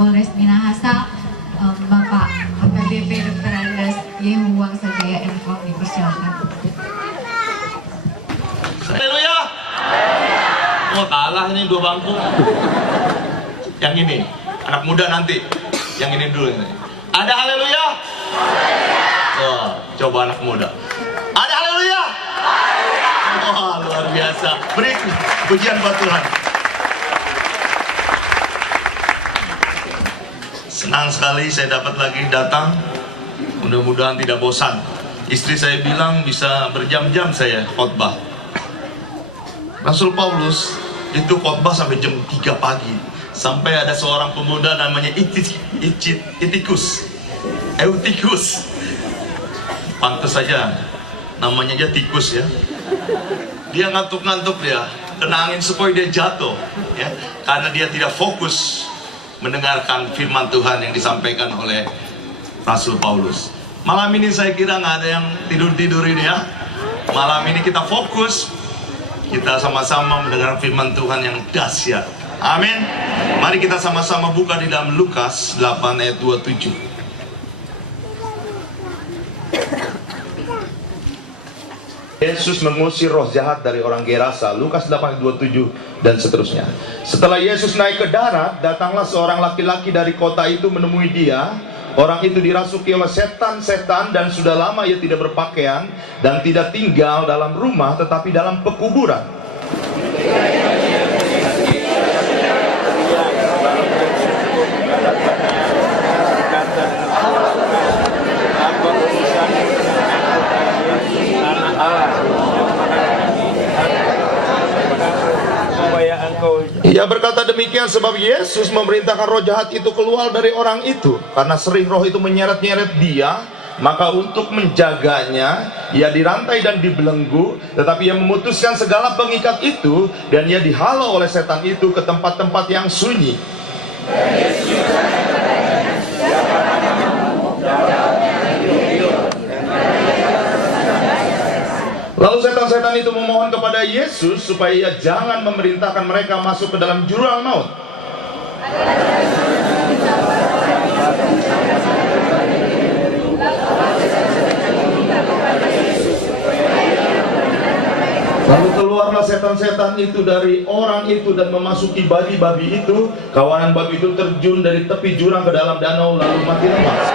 Kapolres Minahasa, Bapak AKBP Dr. Andas Yehuwang Sajaya Info, dipersilakan. Haleluya. Oh, kalah ini dua bangku. Yang ini, anak muda nanti. Yang ini dulu ini. Ada haleluya? Oh, coba anak muda. Ada haleluya? Oh, luar biasa. Beri pujian buat Tuhan. Senang sekali saya dapat lagi datang. Mudah-mudahan tidak bosan. Istri saya bilang bisa berjam-jam saya khotbah. Rasul Paulus itu khotbah sampai jam 3 pagi. Sampai ada seorang pemuda namanya Eutikus. Pantas saja namanya aja tikus ya. Dia ngantuk-ngantuk dia, kena angin supaya dia jatuh ya, karena dia tidak fokus mendengarkan firman Tuhan yang disampaikan oleh Rasul Paulus. Malam ini saya kira nggak ada yang tidur-tidur ini ya. Malam ini kita fokus, kita sama-sama mendengar firman Tuhan yang dahsyat. Amin. Mari kita sama-sama buka di dalam Lukas 8 ayat 27. Yesus mengusir roh jahat dari orang Gerasa, Lukas 8 ayat 27 dan seterusnya. Setelah Yesus naik ke darat, datanglah seorang laki-laki dari kota itu menemui dia. Orang itu dirasuki oleh setan-setan dan sudah lama ia tidak berpakaian dan tidak tinggal dalam rumah tetapi dalam pekuburan. Ia berkata demikian sebab Yesus memerintahkan roh jahat itu keluar dari orang itu. Karena sering roh itu menyeret-nyeret dia, maka untuk menjaganya ia dirantai dan dibelenggu. Tetapi ia memutuskan segala pengikat itu, dan ia dihalau oleh setan itu ke tempat-tempat yang sunyi. Lalu setan-setan itu memohon kepada Yesus supaya ia jangan memerintahkan mereka masuk ke dalam jurang maut. Lalu keluarlah setan-setan itu dari orang itu dan memasuki babi-babi itu. Kawanan babi itu terjun dari tepi jurang ke dalam danau lalu mati lemas.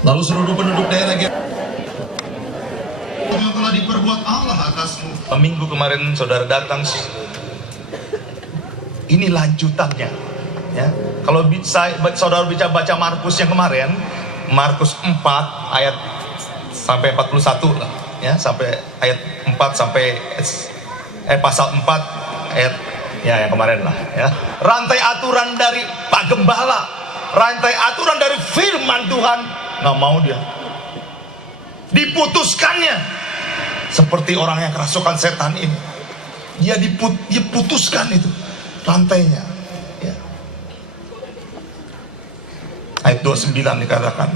Lalu seluruh penduduk daerah yang telah diperbuat Allah atasmu. Minggu kemarin saudara datang. Ini lanjutannya ya. Kalau saudara baca Markus yang kemarin, Markus 4 ayat sampai 41 lah ya, sampai ayat 4 sampai pasal 4 ayat ya yang kemarin lah ya. Rantai aturan dari Pak Gembala, rantai aturan dari firman Tuhan, nggak mau dia, diputuskannya seperti orang yang kerasukan setan ini. Dia diputuskan itu rantainya ya. Ayat 29 dikatakan,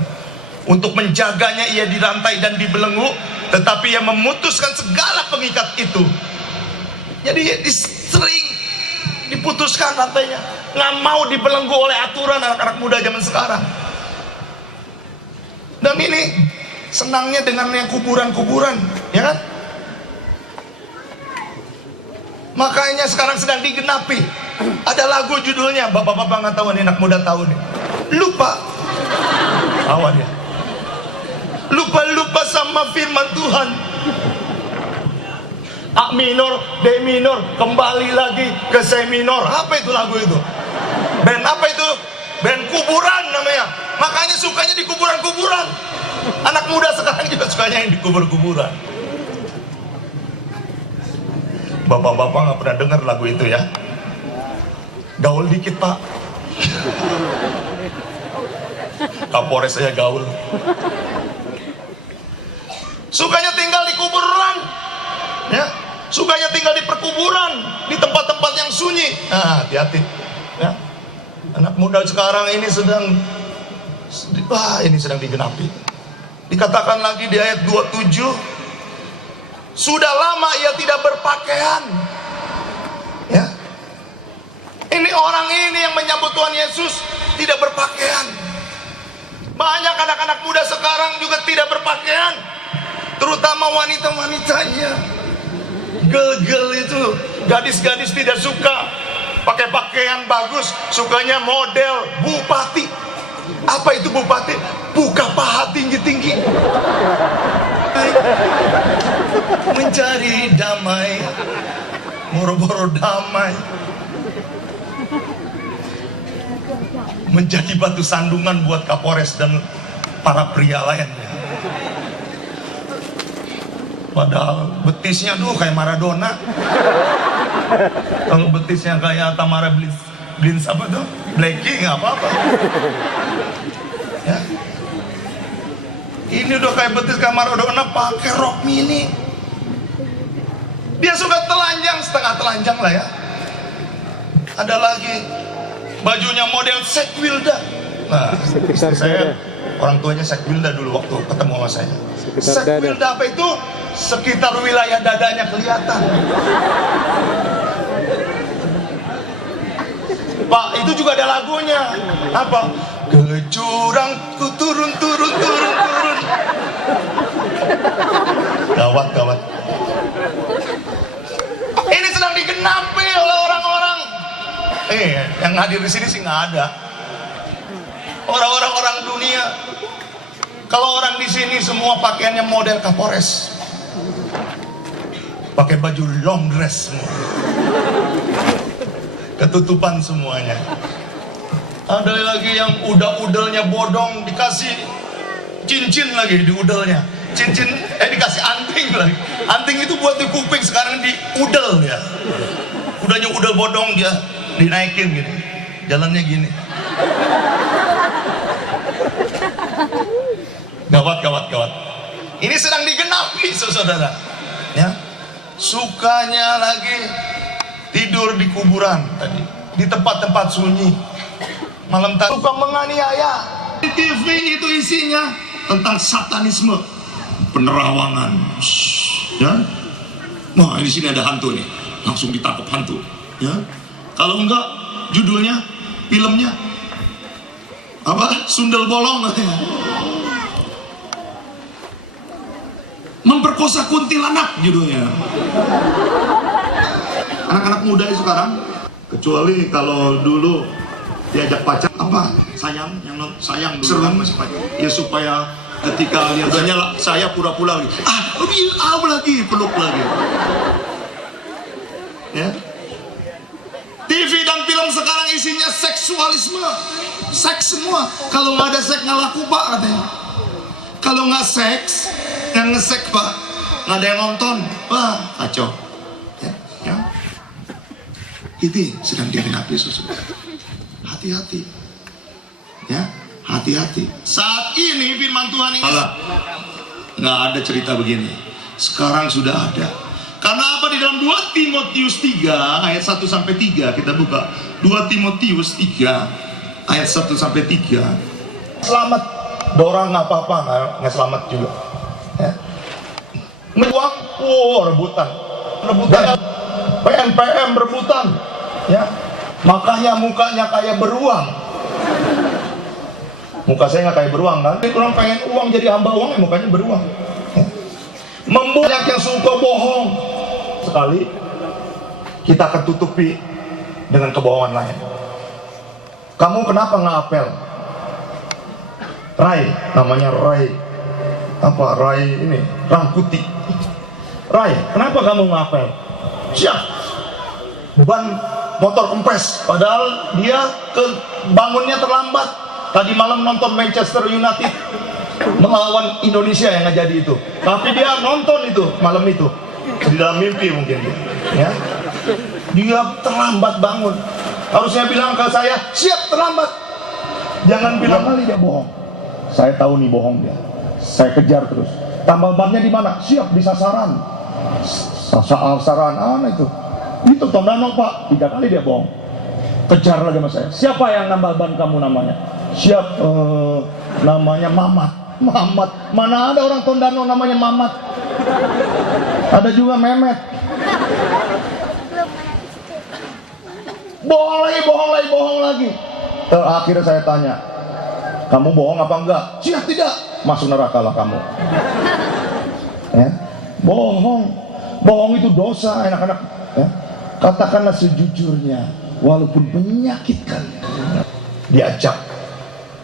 untuk menjaganya ia dirantai dan dibelenggu, tetapi ia memutuskan segala pengikat itu. Jadi sering diputuskan rantainya, nggak mau dibelenggu oleh aturan anak-anak muda zaman sekarang. Dan ini senangnya dengan yang kuburan-kuburan, ya kan? Makanya sekarang sedang digenapi. Ada lagu judulnya, bapak-bapak nggak tahu nih, anak muda tahu nih. Lupa, awan ya. Lupa sama firman Tuhan. A minor, D minor, kembali lagi ke C minor. Apa itu lagu itu? Band apa itu? Band kuburan namanya. Makanya sukanya di kuburan-kuburan. Anak muda sekarang juga sukanya yang di kubur-kuburan. Bapak-bapak nggak pernah dengar lagu itu ya? Gaul dikit pak. Kapolres saya gaul. Sukanya tinggal di kuburan, ya. Sukanya tinggal di perkuburan, di tempat-tempat yang sunyi. Nah, hati-hati. Ya. Anak muda sekarang ini sedang digenapi. Dikatakan lagi di ayat 27, Sudah lama ia tidak berpakaian. Ya. Ini orang ini yang menyambut Tuhan Yesus tidak berpakaian. Banyak anak-anak muda sekarang juga tidak berpakaian, terutama wanita-wanitanya. Gel-gel itu, gadis-gadis tidak suka pakai pakaian bagus, sukanya model bupati. Apa itu bupati? Buka paha tinggi-tinggi, mencari damai, boro-boro damai, menjadi batu sandungan buat Kapolres dan para pria lainnya. Padahal betisnya tuh kayak Maradona. Kalau betisnya kayak Tamara Blins apa tuh? Blacky nggak apa-apa. Ya. Ini udah kayak betis kayak Maradona pakai rok mini. Dia suka telanjang, setengah telanjang lah ya. Ada lagi bajunya model Sekwilda. Nah, istri saya orang tuanya Sekwilda dulu waktu ketemu sama saya. Sekwilda apa itu? Sekitar wilayah dadanya kelihatan. Pak, itu juga ada lagunya. Apa? Ke jurang ku turun. Gawat. Ini sedang digenapi oleh orang-orang. Yang hadir di sini sih nggak ada. Orang-orang dunia. Kalau orang di sini semua pakaiannya model Kapolres. Pakai baju long dress semua. Ketutupan semuanya. Ada lagi yang udelnya bodong dikasih cincin lagi di udelnya. Dikasih anting lagi. Anting itu buat di kuping, sekarang di udel ya. Udahnya udel bodong dia dinaikin gini. Jalannya gini. Gawat. Ini sedang digenapi saudara. Ya. Sukanya lagi tidur di kuburan tadi, di tempat-tempat sunyi. Malam tadi suka menganiaya. TV itu isinya tentang satanisme, penerawangan. Ya. Wah, di sini ada hantu nih, langsung ditangkap hantu. Ya. Kalau enggak, judulnya, filmnya apa? Sundel bolong. Memperkosa kuntilanak judulnya. Anak-anak muda sekarang, kecuali kalau dulu diajak pacar apa sayang dulu kan masih pacar ya, supaya ketika lihatnya saya pura-pura lagi lagi peluk lagi ya. TV dan film sekarang isinya seksualisme, seks semua. Kalau nggak ada seks nggak laku pak katanya. Kalau nggak seks, yang ngesek pak, nggak ada yang nonton, wah kacau. Ya. Itu sedang digenapi saudara. Hati-hati, ya, hati-hati. Saat ini firman Tuhan ini nggak ada cerita begini. Sekarang sudah ada. Karena apa? Di dalam 2 Timotius 3 ayat 1 sampai 3 kita buka. 2 Timotius 3 ayat 1 sampai 3. Selamat, dorang nggak apa-apa, nggak selamat juga. Ya. Uang, rebutan, PNPM rebutan, ya. Makanya mukanya kayak beruang. Muka saya nggak kayak beruang kan? Orang pengen uang jadi hamba uang, mukanya beruang. Ya. Banyak yang suka bohong. Sekali kita ketutupi dengan kebohongan lain. Kamu kenapa nggak apel? Rai, namanya Rai. Apa Rai ini? Rangkuti. Rai, kenapa kamu nggak apel? Siap. Ban motor kempes. Padahal dia bangunnya terlambat. Tadi malam nonton Manchester United melawan Indonesia yang nggak jadi itu. Tapi dia nonton itu malam itu. Di dalam mimpi mungkin dia. Ya. Dia terlambat bangun. Harusnya bilang ke saya, siap terlambat. Jangan bilang kali dia bohong. Saya tahu nih bohong dia. Saya kejar terus. Tambal bannya di mana? Siap di sasaran. Sasaran mana itu? Itu Tondano pak. 3 kali dia bohong. Kejar lagi sama saya. Siapa yang nambal ban kamu namanya? Siap, namanya Mamat. Mamat. Mana ada orang Tondano namanya Mamat? Ada juga Mehmet. Bohong lagi. Terakhir saya tanya, kamu bohong apa enggak? Siap tidak, masuk neraka lah kamu. Ya, bohong itu dosa, anak-anak. Ya. Katakanlah sejujurnya, walaupun menyakitkan. Diajak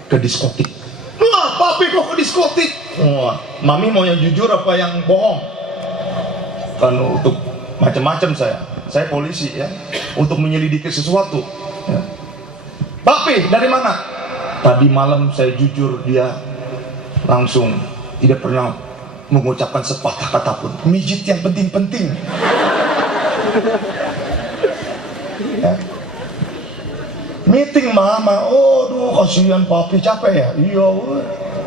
ke diskotik. Wah, papi kok ke diskotik? Wah, mami mau yang jujur apa yang bohong? Kan untuk macam-macam saya polisi ya, untuk menyelidiki sesuatu. Ya. Papi dari mana? Tadi malam saya jujur, dia langsung tidak pernah mengucapkan sepatah kata pun. Mijit yang penting-penting. Ya. Meeting mama, oh duh kasihan papi capek ya. Iya,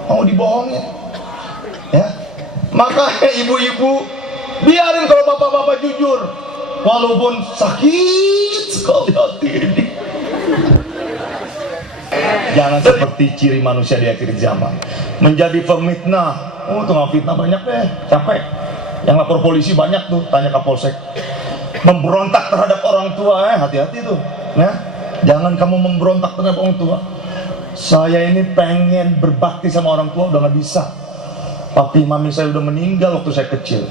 mau dibohongin. Ya. Makanya ibu-ibu biarin kalau bapak-bapak jujur, walaupun sakit sekali hati ini. Jangan seperti ciri manusia di akhir zaman, menjadi pemitnah. Oh, tukang fitnah banyak deh, capek. Yang lapor polisi banyak tuh, tanya Kapolsek. Memberontak terhadap orang tua, hati-hati tuh. Ya, jangan kamu memberontak terhadap orang tua. Saya ini pengen berbakti sama orang tua, udah nggak bisa. Papi mami saya udah meninggal waktu saya kecil.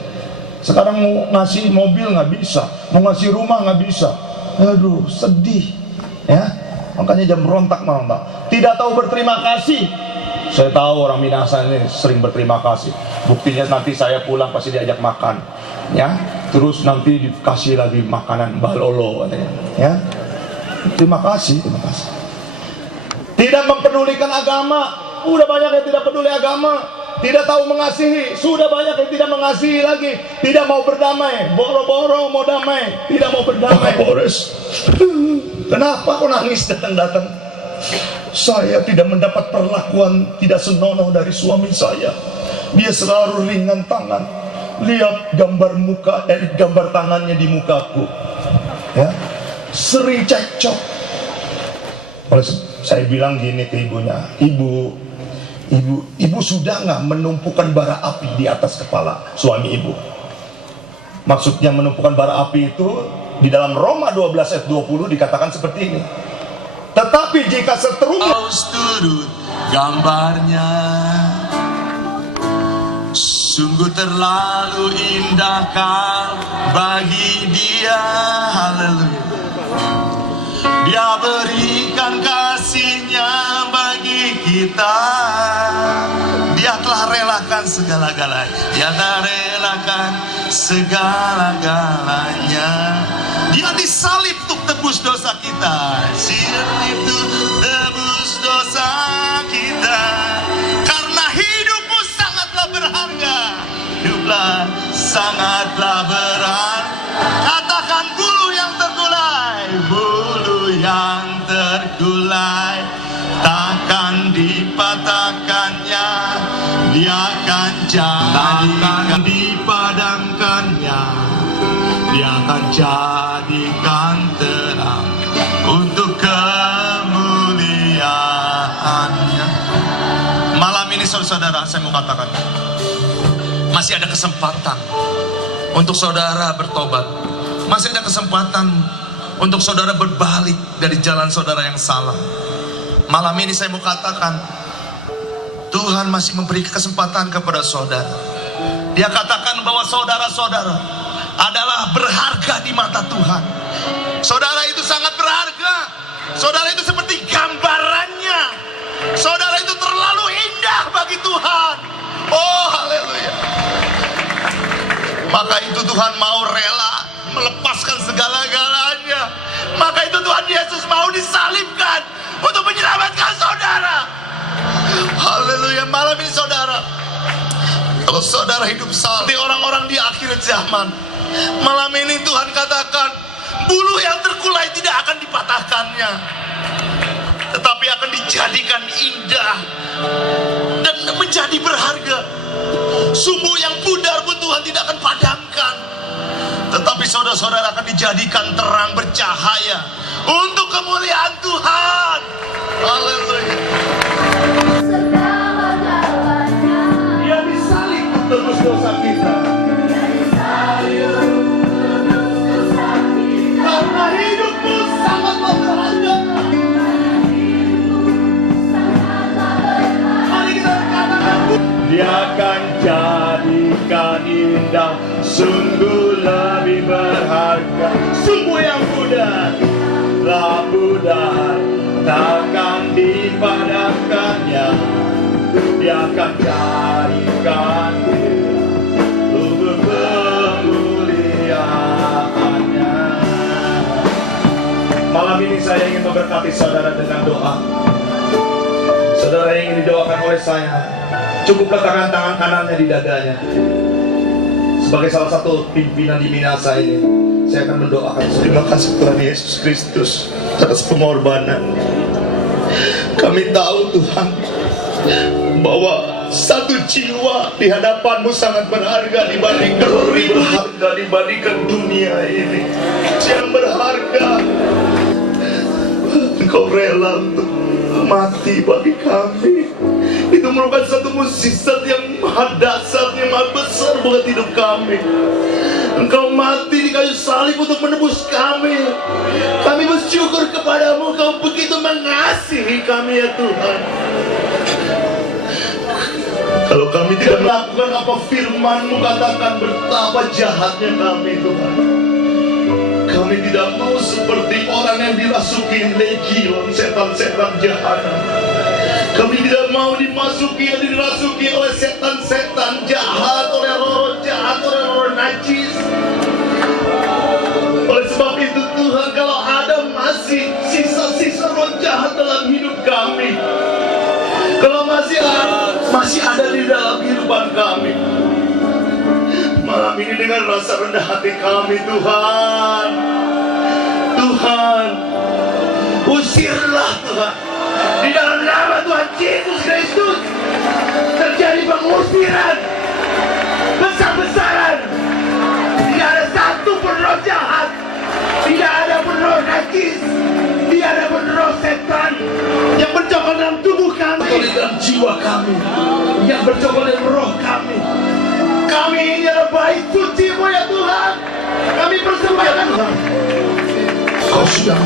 Sekarang mau ngasih mobil nggak bisa, mau ngasih rumah nggak bisa. Aduh, sedih. Ya. Makanya jam berontak malah tidak tahu berterima kasih. Saya tahu orang Minahasa ini sering berterima kasih. Buktinya nanti saya pulang pasti diajak makan, ya. Terus nanti dikasih lagi makanan balolo katanya, ya. Terima kasih. Tidak mempedulikan agama. Udah banyak yang tidak peduli agama. Tidak tahu mengasihi. Sudah banyak yang tidak mengasihi lagi. Tidak mau berdamai. Boro-boro mau damai, tidak mau berdamai. Boris, kenapa kau nangis datang-datang? Saya tidak mendapat perlakuan tidak senonoh dari suami saya. Dia selalu ringan tangan. Lihat gambar gambar tangannya di mukaku. Ya, sering cekcok. Oleh saya bilang gini ke ibunya, Ibu sudah nggak menumpukan bara api di atas kepala suami ibu? Maksudnya menumpukan bara api itu di dalam Roma 12 ayat 20 dikatakan seperti ini. Tetapi jika seterusnya Turut gambarnya sungguh terlalu indahkan bagi dia. Haleluya. Dia berikan kasihnya bagi kita. Dia telah relakan segala-galanya. Dia telah relakan segala-galanya. Dia disalib untuk tebus dosa kita. Salib itu tebus dosa kita. Karena hidupmu sangatlah berharga. Hiduplah sangatlah berharga. Katakan bulu yang tergulai, bulu yang tergulai takkan dipatahkannya, dia akan jadikan dipadamkannya, dia akan jadikan terang untuk kemuliaannya. Malam ini saudara-saudara, saya mau katakan masih ada kesempatan untuk saudara bertobat. Masih ada kesempatan untuk saudara berbalik dari jalan saudara yang salah. Malam ini saya mau katakan, Tuhan masih memberi kesempatan kepada saudara. Dia katakan bahwa saudara-saudara adalah berharga di mata Tuhan. Saudara itu sangat berharga. Saudara itu seperti gambarannya. Saudara itu terlalu indah bagi Tuhan. Oh, haleluya. Maka itu Tuhan mau rela melepaskan segala-galanya. Maka itu Tuhan Yesus mau disalibkan untuk menyelamatkan saudara. Haleluya. Malam ini saudara, kalau saudara hidup seperti orang-orang di akhir zaman, malam ini Tuhan katakan bulu yang terkulai tidak akan dipatahkannya, tetapi akan dijadikan indah dan menjadi berharga. Sumbu yang pudar pun Tuhan tidak akan padamkan, tetapi saudara-saudara akan dijadikan terang bercahaya untuk kemuliaan Tuhan. Haleluya. Dia disalib untuk tebus dosa kita. Karena hidupmu sangat berharga. Mari kita katakan, Dia akan jadikan indah, sungguh lebih berharga. Sumbu yang pudar, takkan dipadamkannya. Dia akan jadikan untuk kemuliaannya. Malam ini saya ingin memberkati saudara dengan doa. Saudara yang ingin didoakan oleh saya, cukup letakkan tangan kanannya di dadanya. Sebagai salah satu pimpinan di Minasa ini, saya akan mendoakan. Terima kasih Tuhan Yesus Kristus atas pengorbanan. Kami tahu Tuhan bahwa satu jiwa di hadapan-Mu sangat berharga dibandingkan dunia ini. Yang berharga, Engkau rela untuk mati bagi kami. Itu merupakan satu mukjizat yang maha dahsyat, yang maha besar buat hidup kami. Engkau mati di kayu salib untuk menebus kami. Kami bersyukur kepadamu, Engkau begitu mengasihi kami ya Tuhan. Kalau kami tidak melakukan apa firman-Mu katakan, betapa jahatnya kami Tuhan. Kami tidak mau seperti orang yang dirasuki legion setan-setan jahat. Kami tidak mau dirasuki oleh setan-setan jahat, oleh roh jahat, oleh roh najis. Oleh sebab itu Tuhan, kalau ada masih sisa-sisa roh jahat dalam hidup kami, kalau masih ada di dalam kehidupan kami, malam ini dengan rasa rendah hati kami Tuhan, usirlah Tuhan. Di dalam nama Tuhan Yesus Kristus terjadi pengusiran besar-besaran. Tidak ada satu pun roh jahat, tidak ada pun roh najis, tidak ada pun roh setan yang bercokol dalam tubuh kami, atau di dalam jiwa kami, yang bercokol dalam roh kami. Kami ini adalah bait suci-Mu ya Tuhan. Kami persembahkan Tuhan. Kau sudah